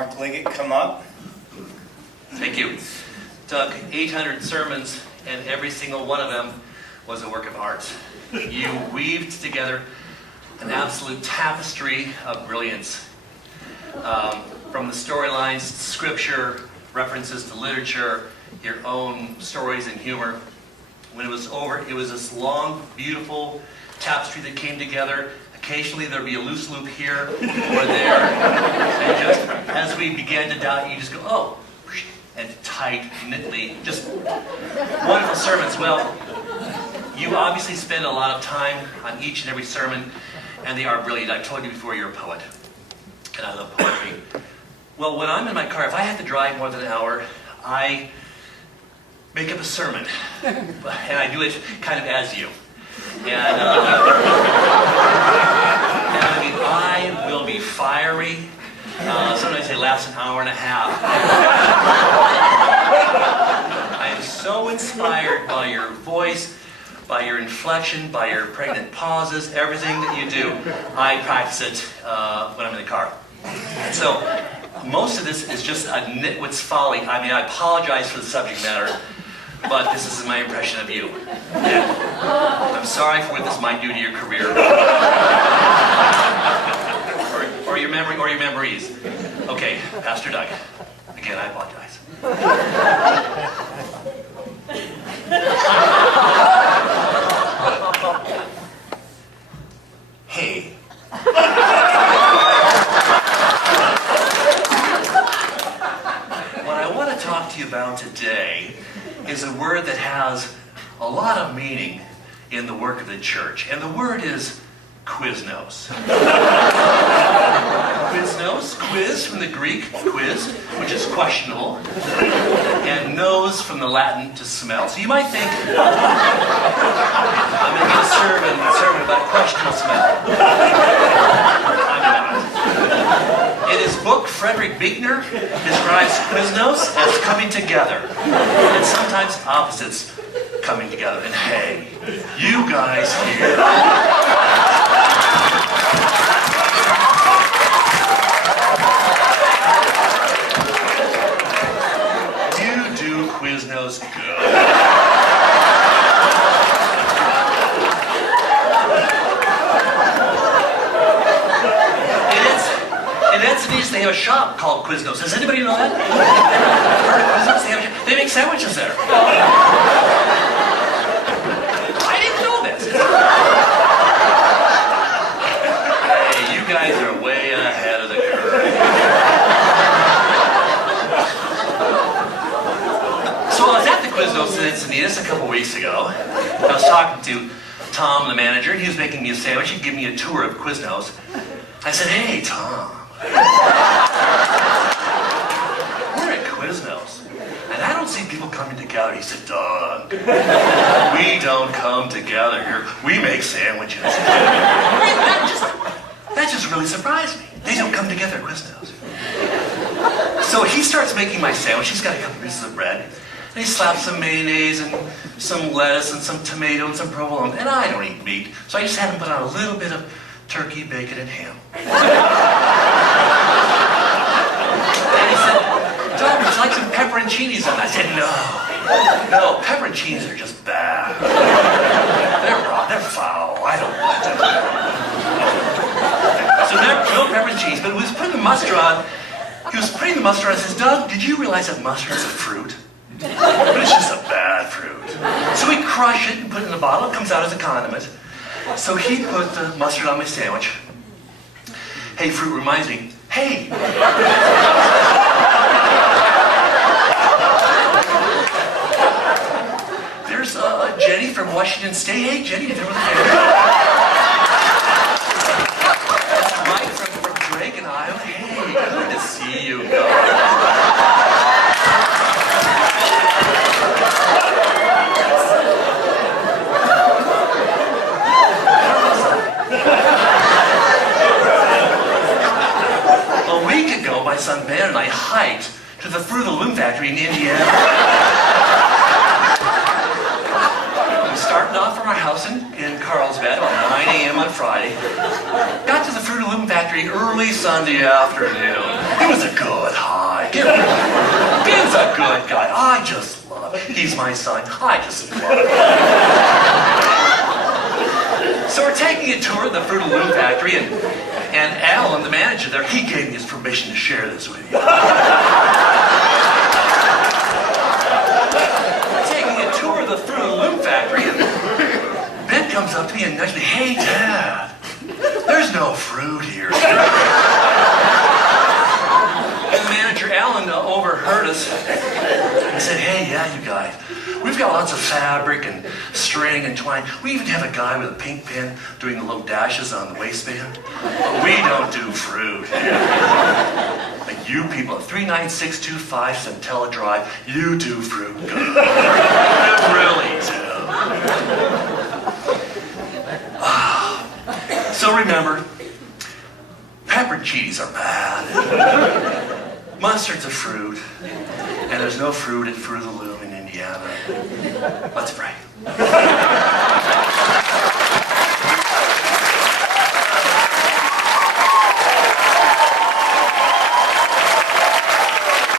Mark Liggett, come up. Thank you. Doug, 800 sermons, and every single one of them was a work of art. You weaved together an absolute tapestry of brilliance. From the storylines to scripture, references to literature, your own stories and humor. When it was over, it was this long, beautiful tapestry that came together. Occasionally there'd be a loose loop here or there. And just as we began to doubt, you just go, oh, and tight, neatly, just wonderful sermons. Well, you obviously spend a lot of time on each and every sermon, and they are brilliant. I've told you before, you're a poet, and I love poetry. Well, when I'm in my car, if I have to drive more than an hour, I make up a sermon, and I do it kind of as you. And I mean, I will be fiery. Sometimes it lasts an hour and a half. I am so inspired by your voice, by your inflection, by your pregnant pauses, everything that you do. I practice it when I'm in the car. So most of this is just a nitwit's folly. I mean, I apologize for the subject matter, but this is my impression of you. And I'm sorry for what this might do to your career. or your memory, or your memories. Okay, Pastor Doug. Again, I apologize. Hey. What I want to talk to you about today is a word that has a lot of meaning in the work of the church, and the word is Quiznos. Quiznos, quiz from the Greek, quiz, which is questionable, and nose from the Latin to smell. So you might think, I'm going to get a sermon about questionable smell. I'm not. In his book, Frederick Buechner describes Quiznos as coming together, and sometimes opposites coming together. And hey, you guys here. You do Quiznos good. In Encinitas, they have a shop called Quiznos. Does anybody know that? Quiznos, they make sandwiches there. I didn't know this. Hey, you guys are way ahead of the curve. So I was at the Quiznos in Encinitas a couple weeks ago. I was talking to Tom, the manager. He was making me a sandwich. He'd give me a tour of Quiznos. I said, hey, Tom. We're at Quiznos, and I don't see people coming together. He said, Doug, we don't come together here. We make sandwiches. That just really surprised me. They don't come together at Quiznos. So he starts making my sandwich. He's got a couple pieces of bread. And he slaps some mayonnaise and some lettuce and some tomato and some provolone. And I don't eat meat, so I just had him put on a little bit of turkey, bacon, and ham. And he said, Doug, would you like some pepperoncinis? And I said, no, pepperoncinis are just bad. They're raw, they're foul. I don't want them. So no pepperoncinis, but he was putting the mustard on. He was putting the mustard on and says, Doug, did you realize that mustard is a fruit? But it's just a bad fruit. So we crush it and put it in a bottle. It comes out as a condiment. So he put the mustard on my sandwich. Hey, fruit reminds me. Hey! There's Jenny from Washington State. Hey, Jenny, you there with me? That's Mike from Drake and Iowa. Hey, good to see you guys. My son Ben and I hiked to the Fruit of the Loom factory in Indiana. We started off from our house in Carlsbad about 9 a.m. on Friday. Got to the Fruit of the Loom factory early Sunday afternoon. It was a good a good guy. I just love him. He's my son. I just love him. So we're taking a tour of the Fruit of the Loom factory, and Alan, the manager there, he gave me his permission to share this with you. We're taking a tour of the Fruit of the Loom factory, and Ben comes up to me and nudges me, "Hey, Dad, there's no fruit here." And manager Alan overheard us and said, "Hey, yeah, you guys, we've got lots of fabric and string and twine. We even have a guy with a pink pin doing the little dashes on the waistband. But we don't do fruit here. Like you people at 39625 Centella Drive, you do fruit good. You really do." So remember, peppered cheese are bad. Mustard's a fruit, and there's no fruit at Fruit of the Loom in Indiana. Let's pray.